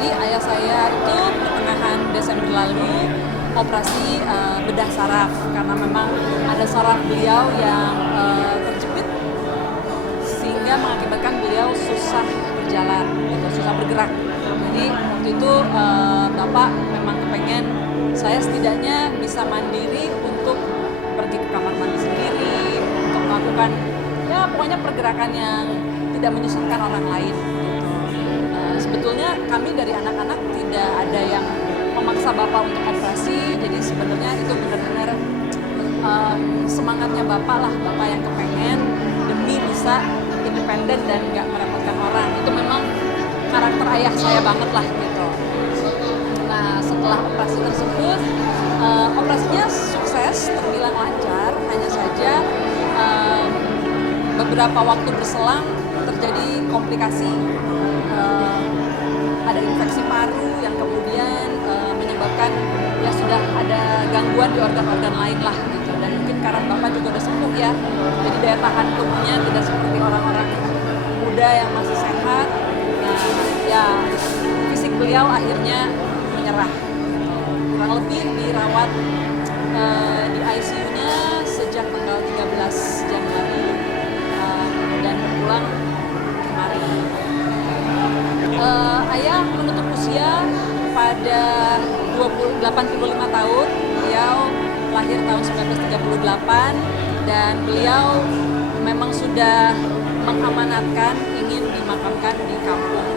Jadi ayah saya itu pertengahan Desember lalu operasi bedah saraf karena memang ada saraf beliau yang terjepit sehingga mengakibatkan beliau susah berjalan, gitu, susah bergerak. Jadi waktu itu Bapak memang kepengen saya setidaknya bisa mandiri untuk pergi ke kamar mandi sendiri, untuk melakukan ya pokoknya pergerakan yang tidak menyusahkan orang lain. Gitu. Sebetulnya kami dari anak-anak tidak ada yang memaksa Bapak untuk operasi, jadi sebenarnya itu benar-benar semangatnya Bapak lah, Bapak yang kepengen demi bisa independen dan nggak merepotkan orang. Itu memang karakter ayah saya banget lah gitu. Nah setelah operasi tersebut, operasinya sukses, terbilang lancar, hanya saja beberapa waktu berselang terjadi komplikasi. Ada infeksi paru yang kemudian menyebabkan ya sudah ada gangguan di organ-organ lain lah gitu. Dan mungkin karena Bapak juga udah sembuh ya, jadi daya tahan tubuhnya tidak seperti orang-orang muda yang masih sehat. Nah ya fisik beliau akhirnya menyerah gitu. Kurang lebih dirawat di ICU-nya sejak tanggal 13 Januari dan berpulang kemarin. Ayah menutup usia pada 85 tahun. Beliau lahir tahun 1938 dan beliau memang sudah mengamanatkan ingin dimakamkan di kampung.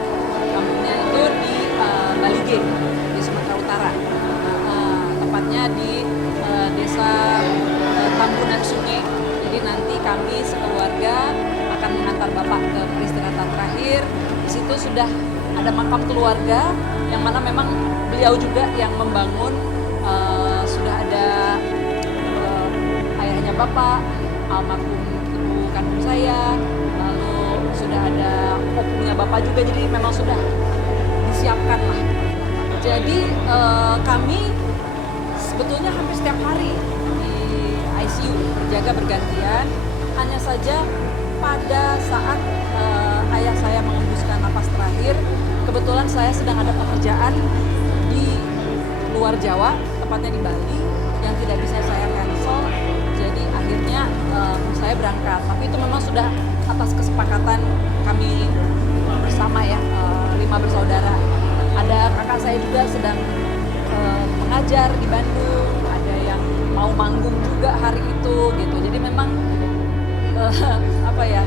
Kampungnya itu di Balige, di Sumatera Utara. Tepatnya di desa Tambunan Sungai. Jadi nanti kami sekeluarga akan mengantar Bapak ke peristirahatan terakhir. Di situ sudah ada makam keluarga yang mana memang beliau juga yang membangun. Sudah ada ayahnya Bapak, almarhum ibu kandung saya, lalu sudah ada opungnya Bapak juga, jadi memang sudah disiapkan lah. Jadi kami sebetulnya hampir setiap hari di ICU berjaga bergantian, hanya saja pada saat ayah saya mengembuskan napas terakhir, kebetulan saya sedang ada pekerjaan di luar Jawa, tepatnya di Bali, yang tidak bisa saya cancel. Jadi akhirnya saya berangkat. Tapi itu memang sudah atas kesepakatan kami bersama ya, 5 bersaudara. Ada kakak saya juga sedang mengajar di Bandung, ada yang mau manggung juga hari itu gitu. Jadi memang apa ya,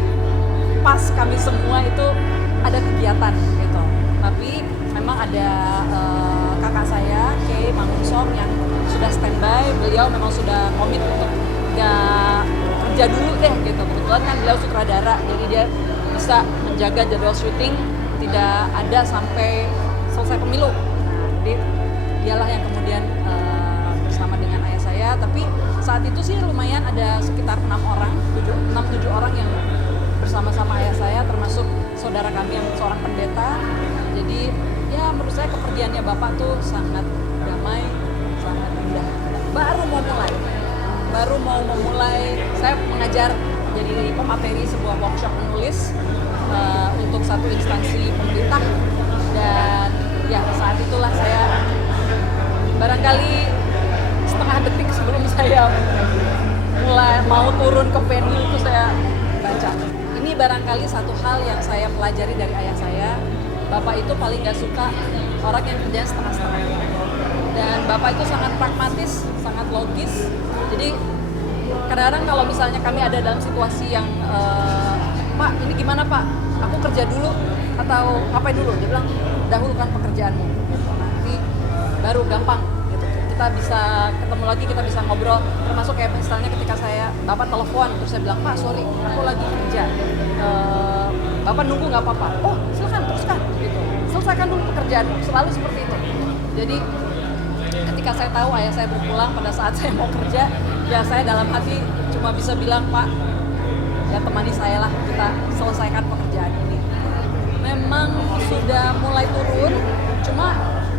pas kami semua itu ada kegiatan gitu. Tapi memang ada kakak saya, Kay Mangunsong, yang sudah standby. Beliau memang sudah komit untuk nggak kerja dulu deh gitu. Kebetulan kan beliau sutradara, jadi dia bisa menjaga jadwal syuting tidak ada sampai selesai pemilu. Nah, jadi dialah yang kemudian bersama dengan ayah saya. Tapi saat itu sih lumayan ada sekitar 6-7 orang yang bersama-sama ayah saya, termasuk saudara kami yang seorang pendeta. Jadi ya menurut saya kepergiannya Bapak tuh sangat damai, sangat indah. Baru mau memulai, saya mengajar jadi pemateri sebuah workshop menulis untuk satu instansi pemerintah. Dan ya saat itulah saya barangkali setengah detik sebelum saya mulai mau turun ke venue itu saya baca. Ini barangkali satu hal yang saya pelajari dari ayah saya. Bapak itu paling gak suka orang yang kerjanya setengah-setengah. Dan Bapak itu sangat pragmatis, sangat logis. Jadi kadang-kadang kalau misalnya kami ada dalam situasi yang Pak, ini gimana Pak? Aku kerja dulu atau ngapain dulu? Dia bilang, dahulukan pekerjaanmu. Nanti baru gampang. Gitu. Kita bisa ketemu lagi, kita bisa ngobrol. Termasuk kayak misalnya ketika Bapak telepon, terus saya bilang, Pak sorry, aku lagi kerja. Bapak nunggu nggak apa-apa. Oh silakan teruskan. Gitu. Selesaikan dulu pekerjaanmu. Selalu seperti itu. Jadi ketika saya tahu ayah saya berpulang pada saat saya mau kerja, ya saya dalam hati cuma bisa bilang, Pak, ya temani saya lah, kita selesaikan pekerjaan ini. Memang sudah mulai turun, cuma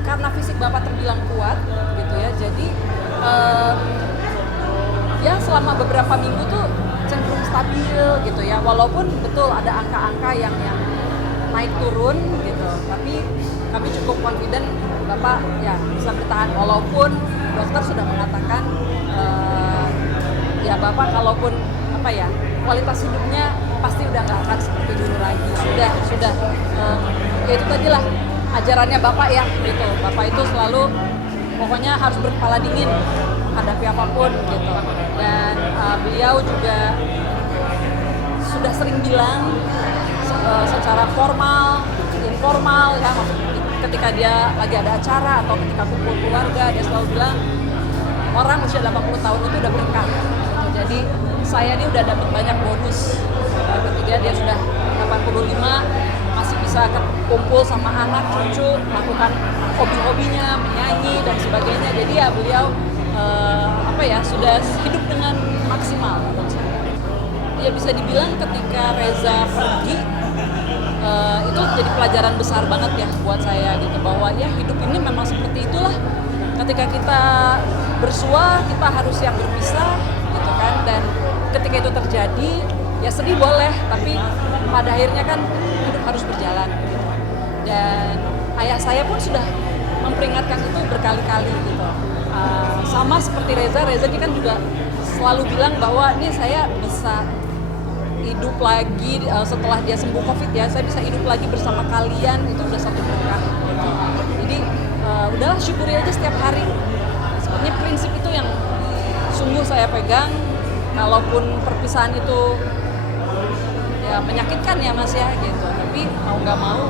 karena fisik Bapak terbilang kuat gitu ya, jadi ya selama beberapa minggu tuh cenderung stabil gitu ya, walaupun betul ada angka-angka yang naik turun gitu, tapi kami cukup confident Bapak ya bisa bertahan walaupun dokter sudah mengatakan ya Bapak kalaupun apa ya kualitas hidupnya pasti udah nggak akan seperti dulu lagi, sudah ya itu tadi lah ajarannya Bapak ya gitu. Bapak itu selalu pokoknya harus berkepala dingin menghadapi apapun gitu, dan beliau juga sudah sering bilang secara formal, informal ya, ketika dia lagi ada acara atau ketika kumpul keluarga, dia selalu bilang orang usia 80 tahun itu udah berkah gitu. Jadi saya ini udah dapat banyak bonus ketika dia sudah 85 masih bisa kumpul sama anak cucu, melakukan hobi-hobinya, menyanyi dan sebagainya. Jadi ya beliau sudah hidup dengan maksimal menurut saya. Ya bisa dibilang ketika Reza pergi itu jadi pelajaran besar banget ya buat saya gitu, bahwa ya hidup ini memang seperti itulah. Ketika kita bersua kita harus siap berpisah gitu kan, dan ketika itu terjadi ya sedih boleh, tapi pada akhirnya kan hidup harus berjalan gitu. Dan ayah saya pun sudah memperingatkan itu berkali-kali gitu. Sama seperti Reza kan juga selalu bilang bahwa ini saya bisa hidup lagi setelah dia sembuh COVID ya, saya bisa hidup lagi bersama kalian, itu udah satu berkah gitu. Jadi udahlah syukuri aja setiap hari. Sebenarnya prinsip itu yang sungguh saya pegang, kalaupun perpisahan itu ya menyakitkan ya Mas ya gitu, tapi mau nggak mau